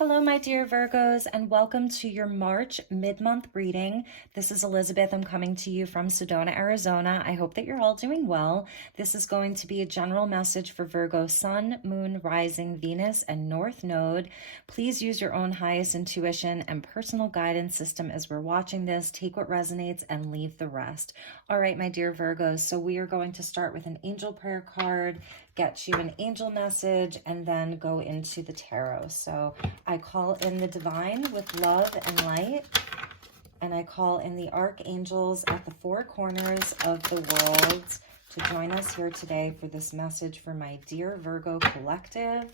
Hello, my dear Virgos, and welcome to your March mid-month reading. This is Elizabeth. I'm coming to you from Sedona, Arizona. I hope that you're all doing well. This is going to be a general message for Virgo Sun, Moon, Rising, Venus, and North Node. Please use your own highest intuition and personal guidance system as we're watching this. Take what resonates and leave the rest. All right, my dear Virgos, so we are going to start with an angel prayer card, get you an angel message, and then go into the tarot. So I call in the divine with love and light, and I call in the archangels at the four corners of the world to join us here today for this message for my dear Virgo collective.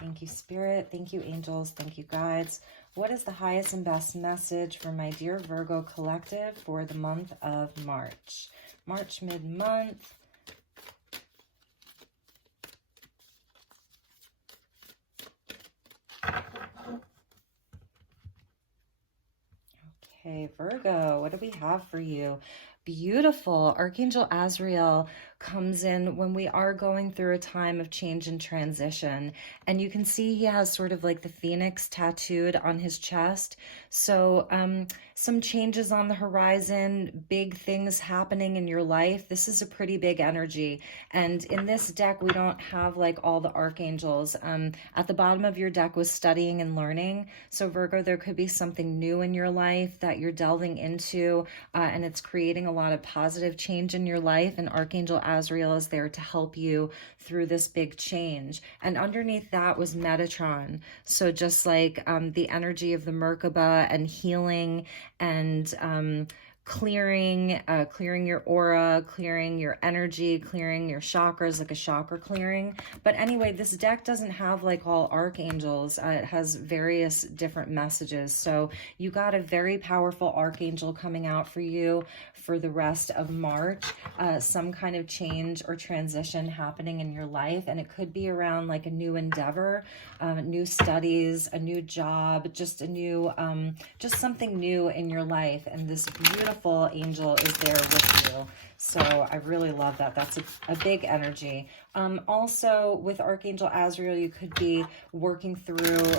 Thank you, Spirit. Thank you, angels. Thank you, guides. What is the highest and best message for my dear Virgo collective for the month of March? March mid-month. Okay, Virgo, what do we have for you? Beautiful. Archangel Azrael comes in when we are going through a time of change and transition. And you can see he has sort of like the phoenix tattooed on his chest. So some changes on the horizon, big things happening in your life. This is a pretty big energy. And in this deck, we don't have like all the archangels. At the bottom of your deck was studying and learning. So Virgo, there could be something new in your life that you're delving into, and it's creating a lot of positive change in your life. And Archangel Azrael is there to help you through this big change. And underneath that was Metatron. So just like the energy of the Merkaba and healing and clearing your aura, clearing your energy, clearing your chakras, like a chakra clearing. But anyway, this deck doesn't have like all archangels. It has various different messages. So you got a very powerful archangel coming out for you for the rest of March. Some kind of change or transition happening in your life. And it could be around like a new endeavor, new studies, a new job, just a new, just something new in your life. And this beautiful angel is there with you. So I really love that. That's a big energy. Also with Archangel Azrael, you could be working through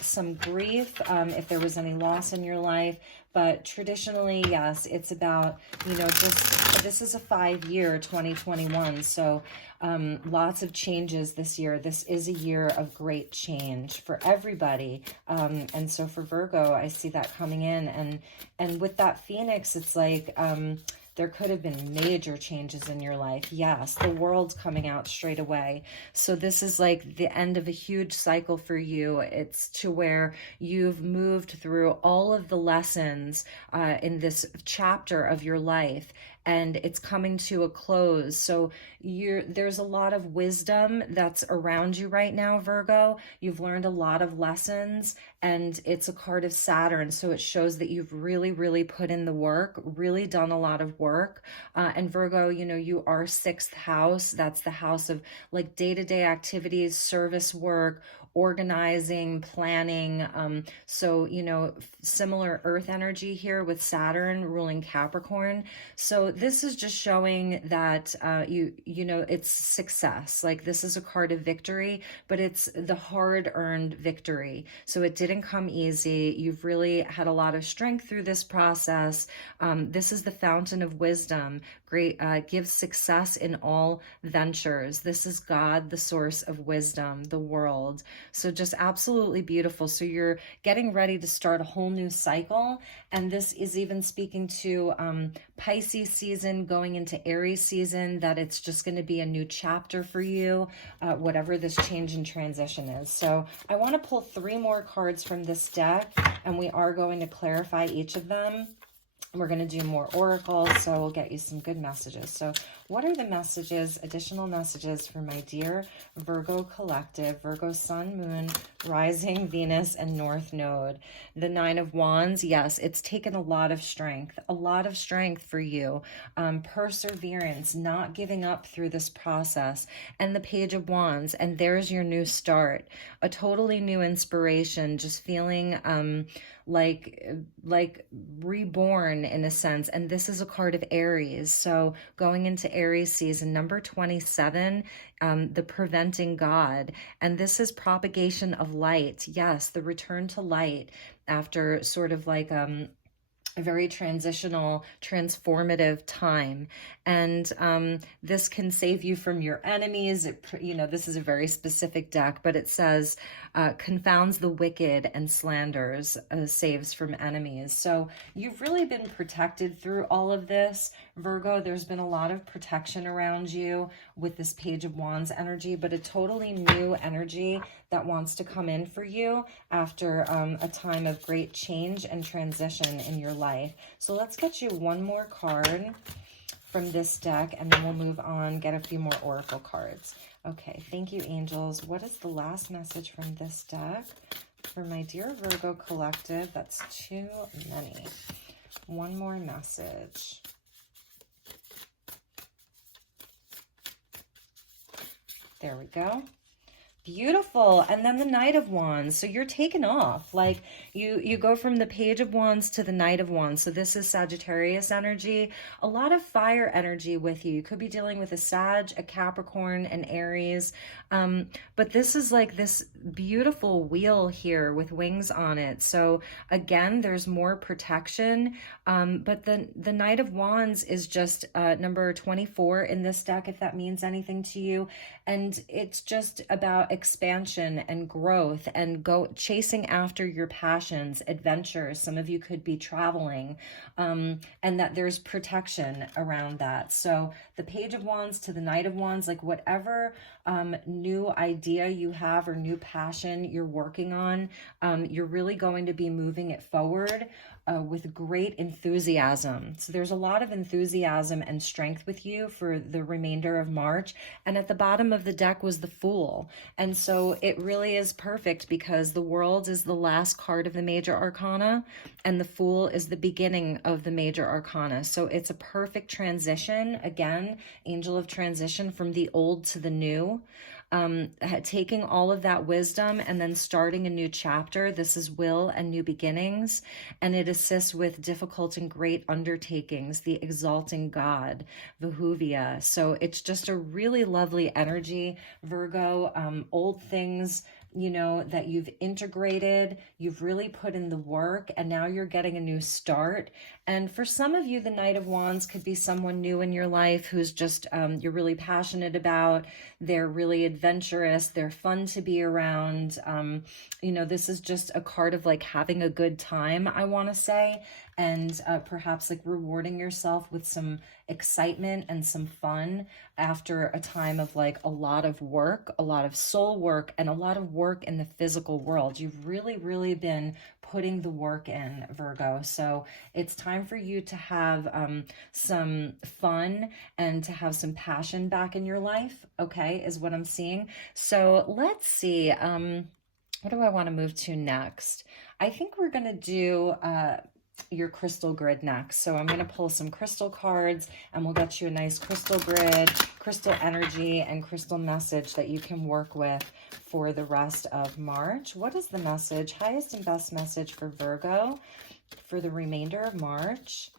some grief, if there was any loss in your life. But traditionally, yes, it's about, just, this is a 5-year 2021. So lots of changes this year. This is a year of great change for everybody. And so for Virgo, I see that coming in. And with that Phoenix, it's like, there could have been major changes in your life. Yes, the world's coming out straight away. So this is like the end of a huge cycle for you. It's to where you've moved through all of the lessons in this chapter of your life, and it's coming to a close. So there's a lot of wisdom that's around you right now, Virgo. You've learned a lot of lessons, and it's a card of Saturn. So it shows that you've really, really put in the work, really done a lot of work. And Virgo, you are 6th house. That's the house of like day-to-day activities, service work, organizing, planning. So, similar earth energy here with Saturn ruling Capricorn. So this is just showing that, it's success. Like this is a card of victory, but it's the hard-earned victory. So it didn't come easy. You've really had a lot of strength through this process. This is the fountain of wisdom. Great, gives success in all ventures. This is God, the source of wisdom, the world. So just absolutely beautiful. So you're getting ready to start a whole new cycle. And this is even speaking to Pisces season, going into Aries season, that it's just going to be a new chapter for you, whatever this change and transition is. So I want to pull 3 more cards from this deck, and we are going to clarify each of them. We're going to do more oracles, so we'll get you some good messages. So what are the messages, additional messages for my dear Virgo collective, Virgo Sun, Moon, Rising, Venus, and North Node? The 9 of Wands, yes, it's taken a lot of strength for you. Perseverance, not giving up through this process. And the Page of Wands, and there's your new start. A totally new inspiration, just feeling like reborn in a sense. And this is a card of Aries. So going into Aries season, number 27, the preventing God. And this is propagation of light. Yes, the return to light after sort of like a very transitional, transformative time. And this can save you from your enemies. This is a very specific deck, but it says confounds the wicked and slanders, saves from enemies. So you've really been protected through all of this, Virgo. There's been a lot of protection around you with this Page of Wands energy, but a totally new energy that wants to come in for you after a time of great change and transition in your life. So let's get you one more card from this deck, and then we'll move on, get a few more oracle cards. Okay, thank you, angels. What is the last message from this deck for my dear Virgo collective? That's too many. One more message. There we go. Beautiful. And then the Knight of Wands. So you're taken off. Like you go from the Page of Wands to the Knight of Wands. So this is Sagittarius energy. A lot of fire energy with you. You could be dealing with a Sag, a Capricorn, an Aries. But this is like this beautiful wheel here with wings on it. So again, there's more protection. But the Knight of Wands is just number 24 in this deck, if that means anything to you. And it's just about expansion and growth and chasing after your passions, adventures. Some of you could be traveling, and that there's protection around that. So the Page of Wands to the Knight of Wands, like whatever new idea you have or new passion you're working on, you're really going to be moving it forward with great enthusiasm. So there's a lot of enthusiasm and strength with you for the remainder of March. And at the bottom of the deck was the Fool. And so it really is perfect because the World is the last card of the major arcana and the Fool is the beginning of the major arcana. So it's a perfect transition. Again, angel of transition from the old to the new. Taking all of that wisdom and then starting a new chapter. This is will and new beginnings, and it assists with difficult and great undertakings, the exalting God, Vihuvia. So it's just a really lovely energy, Virgo. Old things, that you've integrated, you've really put in the work, and now you're getting a new start. And for some of you, the Knight of Wands could be someone new in your life who's just, you're really passionate about. They're really adventurous. They're fun to be around. This is just a card of like having a good time, I want to say, and perhaps like rewarding yourself with some excitement and some fun after a time of like a lot of work, a lot of soul work, and a lot of work in the physical world. You've really, really been putting the work in, Virgo. So it's time for you to have some fun and to have some passion back in your life, okay, is what I'm seeing. So let's see. What do I want to move to next? I think we're going to do your crystal grid next. So I'm going to pull some crystal cards and we'll get you a nice crystal grid, crystal energy, and crystal message that you can work with for the rest of March. What is the message, highest and best message for Virgo for the remainder of March?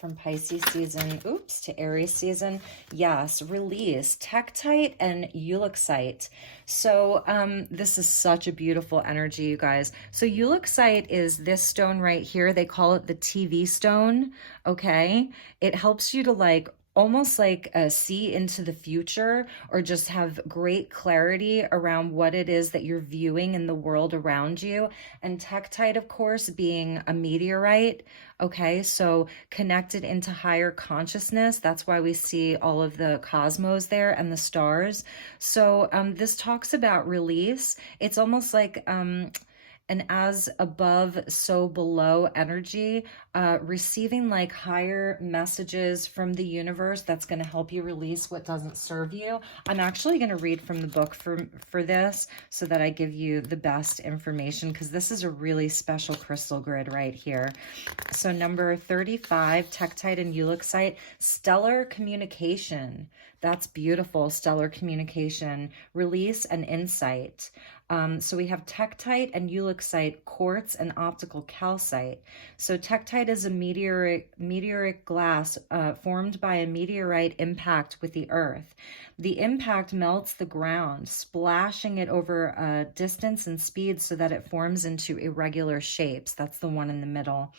From Pisces season, to Aries season. Yes, release, Tektite and Ulexite. So this is such a beautiful energy, you guys. So Ulexite is this stone right here. They call it the TV stone, okay? It helps you to like almost like see into the future or just have great clarity around what it is that you're viewing in the world around you. And Tektite, of course, being a meteorite, okay, so connected into higher consciousness. That's why we see all of the cosmos there and the stars. So this talks about release. It's almost like an as above, so below energy, receiving like higher messages from the universe that's going to help you release what doesn't serve you. I'm actually going to read from the book for this so that I give you the best information, because this is a really special crystal grid right here. So number 35, Tektite and Ulexite, stellar communication. That's beautiful, stellar communication, release and insight. So we have tektite and ulexite, quartz, and optical calcite. So tektite is a meteoric glass formed by a meteorite impact with the earth. The impact melts the ground, splashing it over a distance and speed so that it forms into irregular shapes. That's the one in the middle.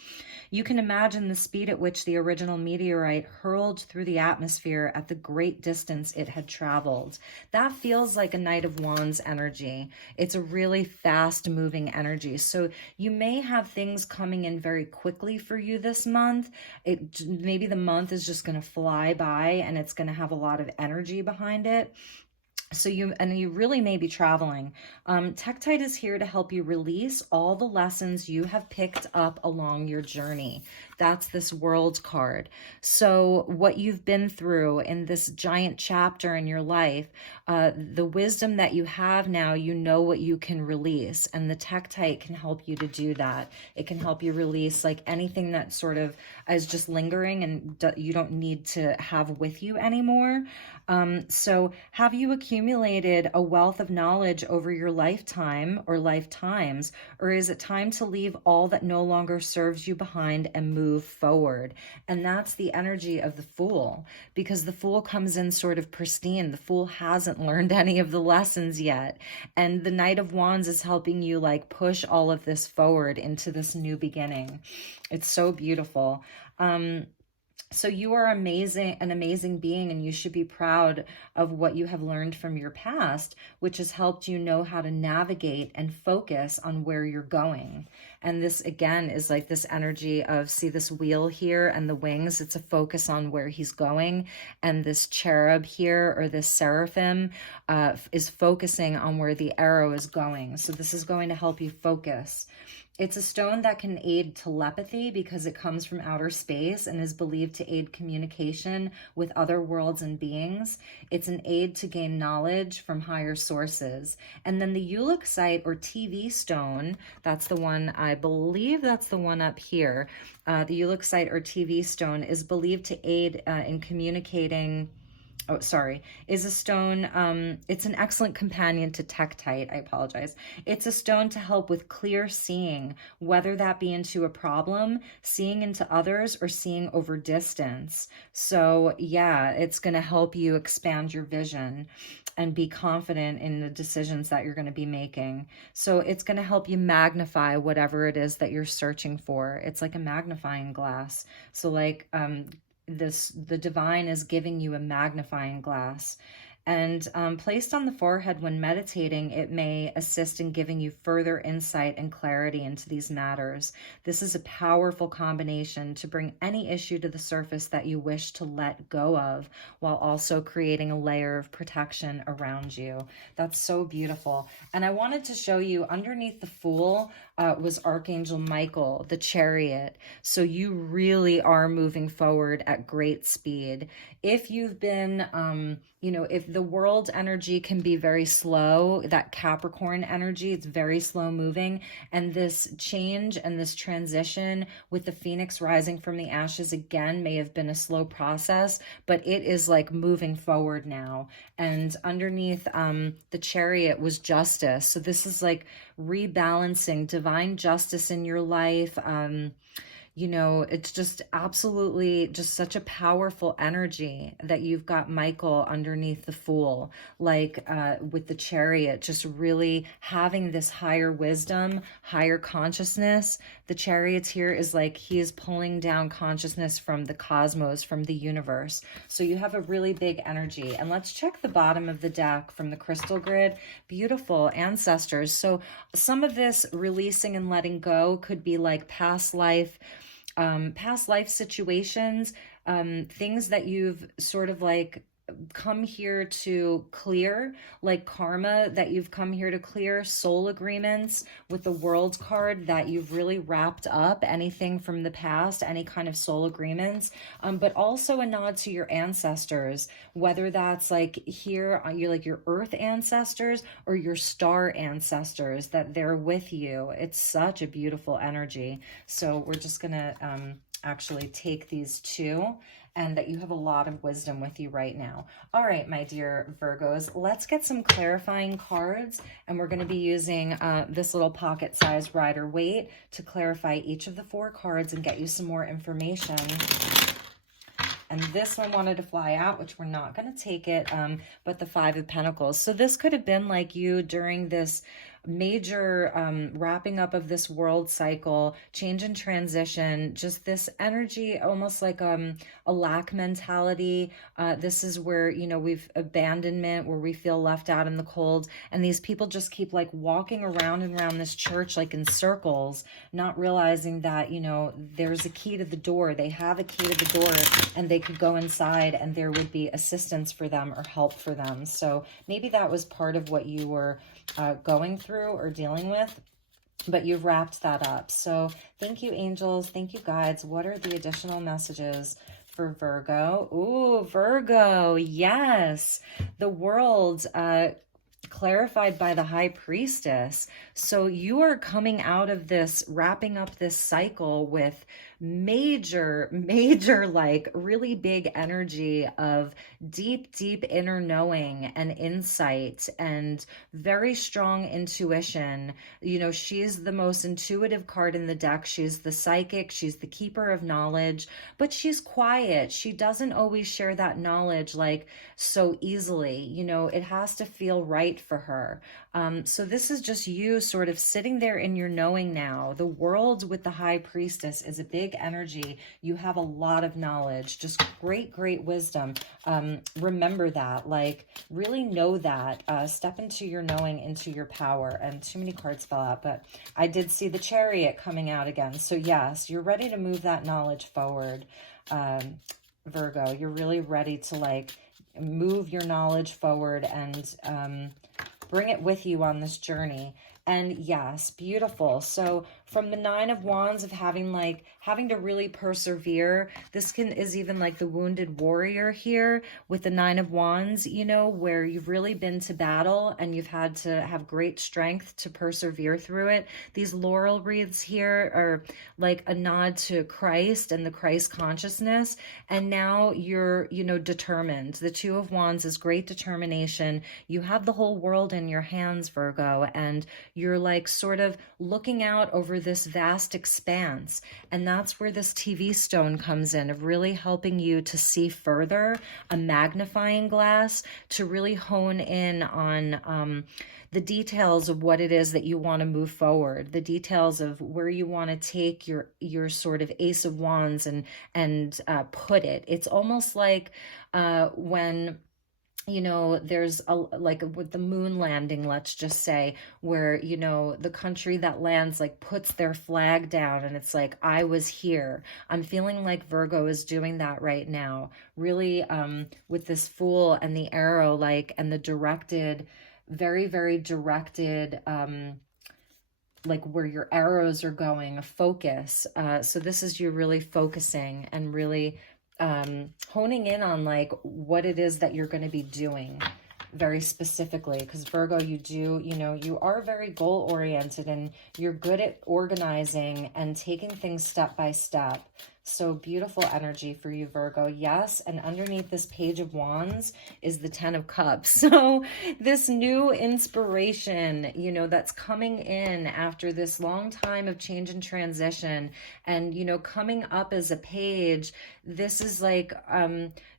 You can imagine the speed at which the original meteorite hurled through the atmosphere at the great distance it had traveled. That feels like a Knight of Wands energy. It's a really fast moving energy. So you may have things coming in very quickly for you this month. Maybe the month is just going to fly by and it's going to have a lot of energy behind it. So you really may be traveling. Tektite is here to help you release all the lessons you have picked up along your journey. That's this World card. So what you've been through in this giant chapter in your life, the wisdom that you have now, you know what you can release, and the tektite can help you to do that. It can help you release like anything that sort of is just lingering and you don't need to have with you anymore. So have you accumulated a wealth of knowledge over your lifetime or lifetimes, or is it time to leave all that no longer serves you behind and move forward? And that's the energy of the Fool, because the Fool comes in sort of pristine. The Fool hasn't learned any of the lessons yet. And the Knight of Wands is helping you like push all of this forward into this new beginning. It's so beautiful. So you are amazing, an amazing being, and you should be proud of what you have learned from your past, which has helped you know how to navigate and focus on where you're going. And this, again, is like this energy of, see this wheel here and the wings, it's a focus on where he's going. And this cherub here, or this seraphim, is focusing on where the arrow is going. So this is going to help you focus. It's a stone that can aid telepathy because it comes from outer space and is believed to aid communication with other worlds and beings. It's an aid to gain knowledge from higher sources. And then the ulexite or TV stone, that's the one, I believe that's the one up here. The ulexite or TV stone is believed to aid in communicating. Oh, sorry, is a stone. It's an excellent companion to tektite. I apologize. It's a stone to help with clear seeing, whether that be into a problem, seeing into others, or seeing over distance. So yeah, it's going to help you expand your vision and be confident in the decisions that you're going to be making. So it's going to help you magnify whatever it is that you're searching for. It's like a magnifying glass. So like, the divine is giving you a magnifying glass, and placed on the forehead when meditating, it may assist in giving you further insight and clarity into these matters. This is a powerful combination to bring any issue to the surface that you wish to let go of, while also creating a layer of protection around you. That's so beautiful. And I wanted to show you underneath the Fool was Archangel Michael, the Chariot. So you really are moving forward at great speed. If you've been, if the world energy can be very slow, that Capricorn energy, it's very slow moving. And this change and this transition with the Phoenix rising from the ashes again may have been a slow process, but it is like moving forward now. And underneath the Chariot was Justice. So this is like rebalancing divine justice in your life. It's just absolutely just such a powerful energy that you've got Michael underneath the Fool, like with the Chariot, just really having this higher wisdom, higher consciousness. The Chariot here is like he is pulling down consciousness from the cosmos, from the universe. So you have a really big energy. And let's check the bottom of the deck from the crystal grid. Beautiful ancestors. So some of this releasing and letting go could be like past life situations, things that you've sort of like come here to clear, like karma that you've come here to clear, soul agreements with the World card that you've really wrapped up, anything from the past, any kind of soul agreements, but also a nod to your ancestors, whether that's like here, you're like your earth ancestors or your star ancestors, that they're with you. It's such a beautiful energy. So we're just gonna actually take these two and that you have a lot of wisdom with you right now. All right, my dear Virgos, let's get some clarifying cards, and we're going to be using this little pocket-sized Rider-Waite to clarify each of the 4 cards and get you some more information. And this one wanted to fly out, which we're not going to take it, but the 5 of Pentacles. So this could have been like you during this major wrapping up of this world cycle, change and transition, just this energy, almost like a lack mentality. This is where, you know, we've abandonment, where we feel left out in the cold. And these people just keep like walking around and around this church, like in circles, not realizing that, you know, there's a key to the door. They have a key to the door, and they could go inside and there would be assistance for them or help for them. So maybe that was part of what you were going through or dealing with, but you've wrapped that up. So thank you, angels. Thank you, guides. What are the additional messages for Virgo? Ooh, Virgo. Yes. The world, clarified by the High Priestess. So you are coming out of this, wrapping up this cycle with major, like really big energy of deep inner knowing and insight and very strong intuition. You know, she's the most intuitive card in the deck. She's the psychic. She's the keeper of knowledge, but she's quiet. She doesn't always share that knowledge like so easily. You know, it has to feel right for her. So this is just you sort of sitting there in your knowing now. The world with the High Priestess is a big energy. You have a lot of knowledge, just great wisdom. Remember that, like really know that, step into your knowing, into your power. And too many cards fell out, but I did see the Chariot coming out again. So yes, you're ready to move that knowledge forward. Virgo, you're really ready to like move your knowledge forward and bring it with you on this journey. And yes, beautiful. So from the 9 of Wands of having to really persevere, this is even like the wounded warrior here with the 9 of Wands, you know, where you've really been to battle and you've had to have great strength to persevere through it. These laurel wreaths here are like a nod to Christ and the Christ consciousness. And now you're, you know, determined. The 2 of Wands is great determination. You have the whole world in your hands, Virgo, and you're like sort of looking out over this vast expanse. And that's where this TV stone comes in, of really helping you to see further, a magnifying glass to really hone in on the details of what it is that you want to move forward, the details of where you want to take your sort of Ace of Wands and put it. It's almost like when, you know, there's like with the moon landing, let's just say, where, you know, the country that lands like puts their flag down and it's like, I was here. I'm feeling like Virgo is doing that right now, really, with this Fool and the arrow, like, and the directed, very directed, like where your arrows are going, a focus. So this is you really focusing and really honing in on like what it is that you're going to be doing very specifically, because Virgo, you are very goal oriented and you're good at organizing and taking things step by step. So beautiful energy for you, Virgo. Yes, and underneath this Page of Wands is the 10 of Cups. So this new inspiration, you know, that's coming in after this long time of change and transition and, you know, coming up as a page, this is like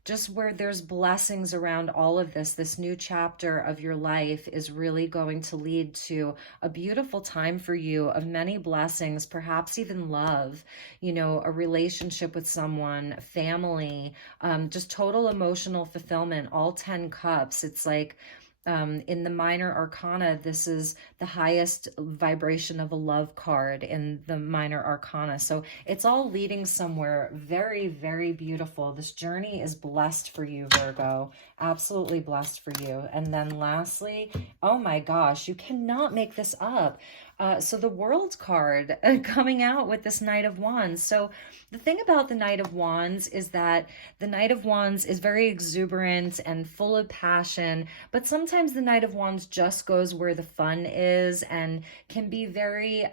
just where there's blessings around all of this. This new chapter of your life is really going to lead to a beautiful time for you of many blessings, perhaps even love, you know, a relationship with someone, family, just total emotional fulfillment, all 10 cups. It's like, in the minor arcana, this is the highest vibration of a love card in the minor arcana. So it's all leading somewhere very beautiful. This journey is blessed for you, Virgo. Absolutely blessed for you. And then lastly, oh my gosh, you cannot make this up. So the World card coming out with this Knight of Wands. So the thing about the Knight of Wands is that the Knight of Wands is very exuberant and full of passion, but sometimes the Knight of Wands just goes where the fun is and can be very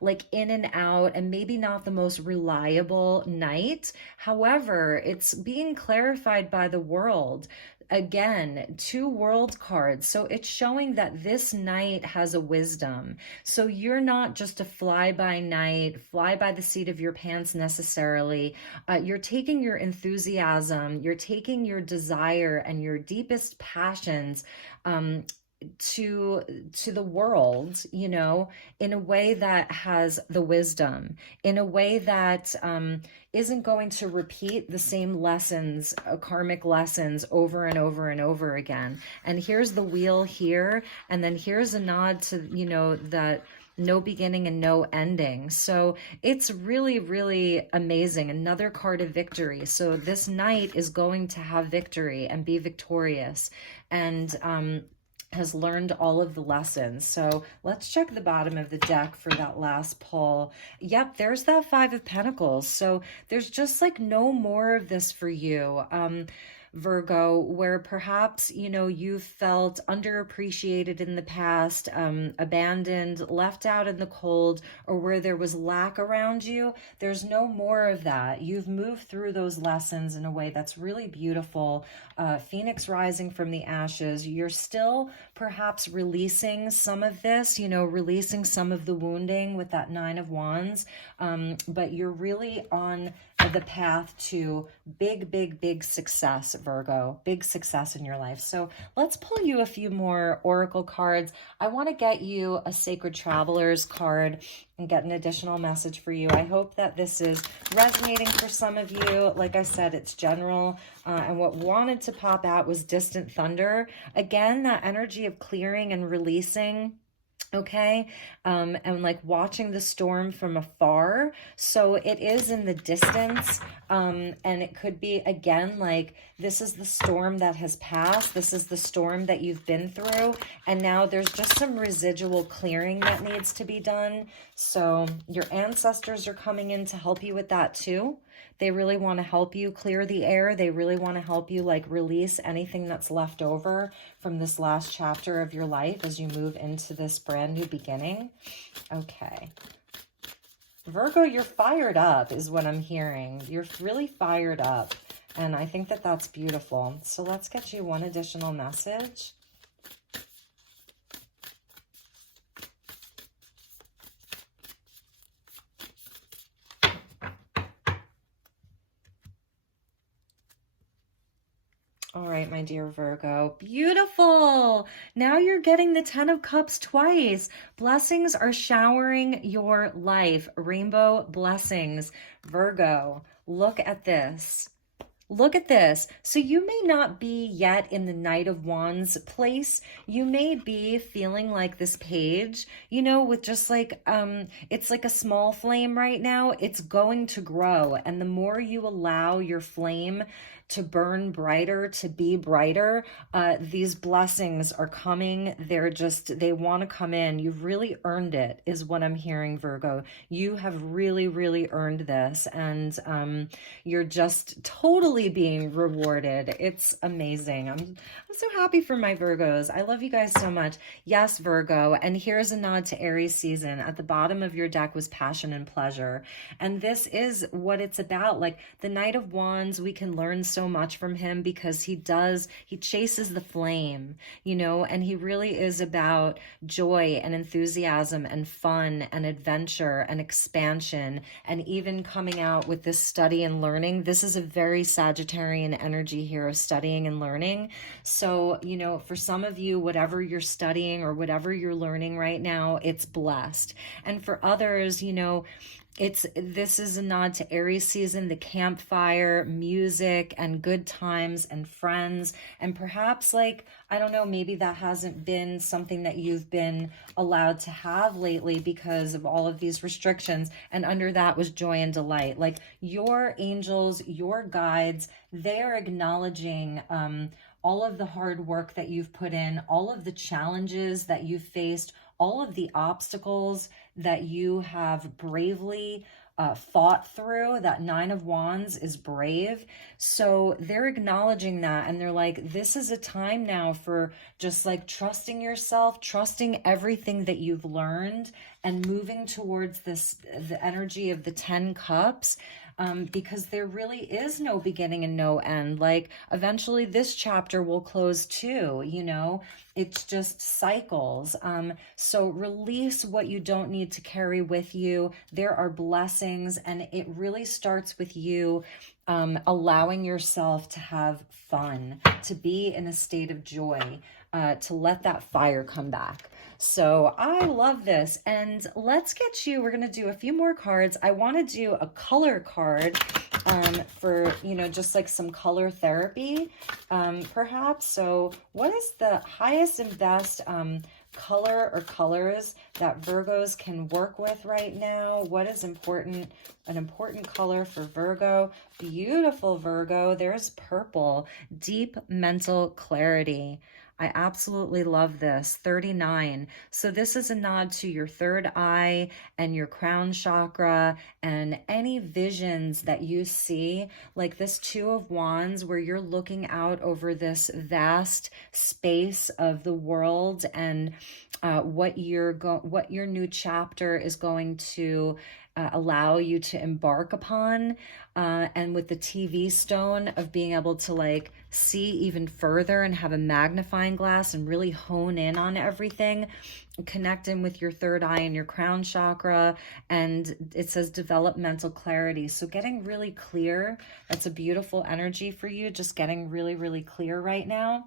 like in and out and maybe not the most reliable knight. However, it's being clarified by the world. Again, two world cards. So it's showing that this knight has a wisdom. So you're not just a fly by night, fly by the seat of your pants necessarily. You're taking your enthusiasm, you're taking your desire and your deepest passions um, to the world, you know, in a way that has the wisdom, in a way that isn't going to repeat the same lessons, karmic lessons over and over and over again. And here's the wheel here, and then here's a nod to, you know, that no beginning and no ending. So it's really, really amazing. Another card of victory. So this knight is going to have victory and be victorious. And has learned all of the lessons. So let's check the bottom of the deck for that last pull. Yep, there's that Five of Pentacles. So there's just like no more of this for you. Virgo, where perhaps, you know, you felt underappreciated in the past, abandoned, left out in the cold, or where there was lack around you. There's no more of that. You've moved through those lessons in a way that's really beautiful. Phoenix rising from the ashes. You're still perhaps releasing some of this, you know, releasing some of the wounding with that Nine of Wands, but you're really on the path to big, big, big success, Virgo, big success in your life. So let's pull you a few more oracle cards. I want to get you a Sacred Travelers card and get an additional message for you. I hope that this is resonating for some of you. Like I said, it's general. And what wanted to pop out was Distant Thunder. Again, that energy of clearing and releasing. Okay, and like watching the storm from afar. So it is in the distance, and it could be, again, like this is the storm that has passed. This is the storm that you've been through, and now there's just some residual clearing that needs to be done. So your ancestors are coming in to help you with that too. They really want to help you clear the air. They really want to help you like release anything that's left over from this last chapter of your life as you move into this brand new beginning. Okay. Virgo, you're fired up is what I'm hearing. You're really fired up. And I think that that's beautiful. So let's get you one additional message. All right, my dear Virgo. Beautiful. Now you're getting the Ten of Cups twice. Blessings are showering your life. Rainbow blessings. Virgo, look at this. Look at this. So you may not be yet in the Knight of Wands place. You may be feeling like this page, you know, with just like, it's like a small flame right now. It's going to grow. And the more you allow your flame to burn brighter, to be brighter, these blessings are coming. They want to come in. You've really earned it, is what I'm hearing, Virgo. You have really, really earned this. And you're just totally being rewarded. It's amazing. I'm so happy for my Virgos. I love you guys so much. Yes, Virgo. And here's a nod to Aries season. At the bottom of your deck was passion and pleasure. And this is what it's about. Like the Knight of Wands, we can learn so much from him because he chases the flame, you know, and he really is about joy and enthusiasm and fun and adventure and expansion, and even coming out with this study and learning. This is a very Sagittarian energy here of studying and learning. So, you know, for some of you, whatever you're studying or whatever you're learning right now, it's blessed. And for others, you know, this is a nod to Aries season, the campfire, music, and good times and friends. And perhaps, like, I don't know, maybe that hasn't been something that you've been allowed to have lately because of all of these restrictions. And under that was joy and delight. Like your angels, your guides, they are acknowledging all of the hard work that you've put in, all of the challenges that you've faced, all of the obstacles that you have bravely fought through. That Nine of Wands is brave. So they're acknowledging that, and they're like, this is a time now for just like trusting yourself, trusting everything that you've learned, and moving towards this, the energy of the 10 cups. Because there really is no beginning and no end. Like eventually this chapter will close too, you know, it's just cycles. So release what you don't need to carry with you. There are blessings, and it really starts with you allowing yourself to have fun, to be in a state of joy, to let that fire come back. So I love this. And let's get you, we're going to do a few more cards. I want to do a color card for, you know, just like some color therapy, perhaps. So what is the highest and best color or colors that Virgos can work with right now? What is important, an important color for Virgo? Beautiful, Virgo. There's purple, deep mental clarity. I absolutely love this. 39. So this is a nod to your third eye and your crown chakra, and any visions that you see, like this Two of Wands, where you're looking out over this vast space of the world, and what your new chapter is going to allow you to embark upon, and with the TV stone of being able to like see even further and have a magnifying glass and really hone in on everything, connecting with your third eye and your crown chakra. And it says developmental clarity, so getting really clear. That's a beautiful energy for you, just getting really, really clear right now.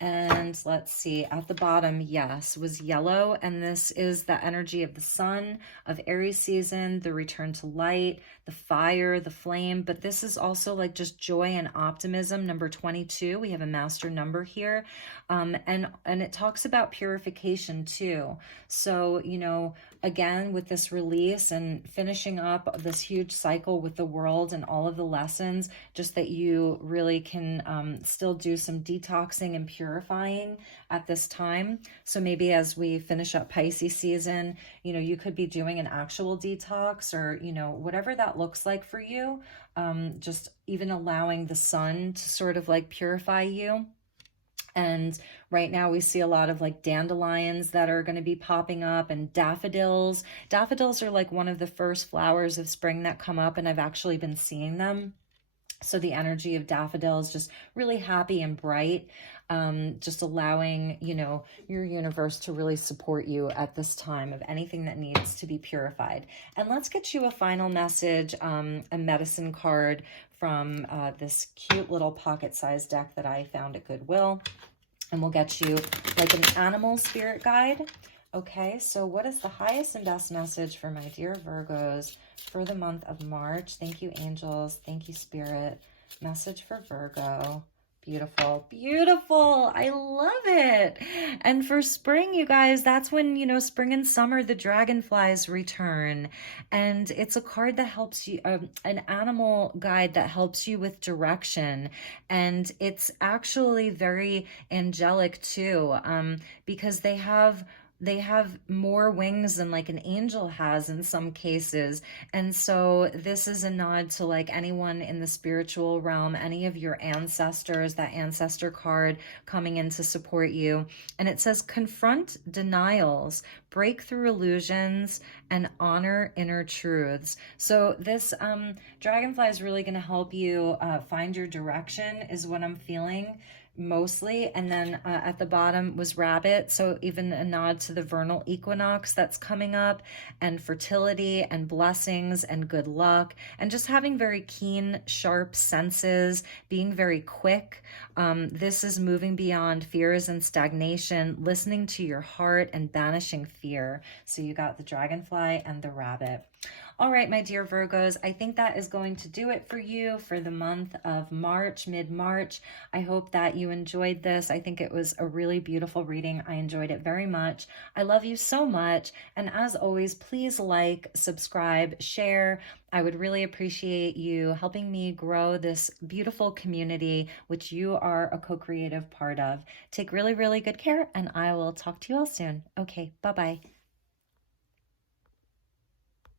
And let's see, at the bottom, yes, was yellow. And this is the energy of the sun, of Aries season, the return to light, the fire, the flame. But this is also like just joy and optimism. Number 22, we have a master number here. And it talks about purification too. So, you know, again, with this release and finishing up this huge cycle with the world and all of the lessons, just that you really can still do some detoxing and purifying at this time. So maybe as we finish up Pisces season, you know, you could be doing an actual detox, or, you know, whatever that looks like for you. Just even allowing the sun to sort of like purify you. And right now we see a lot of like dandelions that are going to be popping up, and daffodils. Daffodils are like one of the first flowers of spring that come up, and I've actually been seeing them. So the energy of daffodils, just really happy and bright, just allowing, you know, your universe to really support you at this time of anything that needs to be purified. And let's get you a final message, a medicine card from this cute little pocket-sized deck that I found at Goodwill. And we'll get you like an animal spirit guide. Okay, so what is the highest and best message for my dear Virgos for the month of March? Thank you, angels. Thank you, spirit. Message for Virgo. Beautiful, beautiful. I love it. And for spring, you guys, that's when, you know, spring and summer, the dragonflies return. And it's a card that helps you, an animal guide that helps you with direction. And it's actually very angelic too, because they have more wings than like an angel has in some cases. And so this is a nod to like anyone in the spiritual realm, any of your ancestors, that ancestor card coming in to support you. And it says, confront denials, break through illusions, and honor inner truths. So this dragonfly is really going to help you find your direction, is what I'm feeling mostly. And then at the bottom was rabbit, so even a nod to the vernal equinox that's coming up, and fertility and blessings and good luck, and just having very keen, sharp senses, being very quick. This is moving beyond fears and stagnation, listening to your heart and banishing fear. So you got the dragonfly and the rabbit. All right, my dear Virgos, I think that is going to do it for you for the month of March, mid-March. I hope that you enjoyed this. I think it was a really beautiful reading. I enjoyed it very much. I love you so much. And as always, please like, subscribe, share. I would really appreciate you helping me grow this beautiful community, which you are a co-creative part of. Take really, really good care, and I will talk to you all soon. Okay, bye-bye.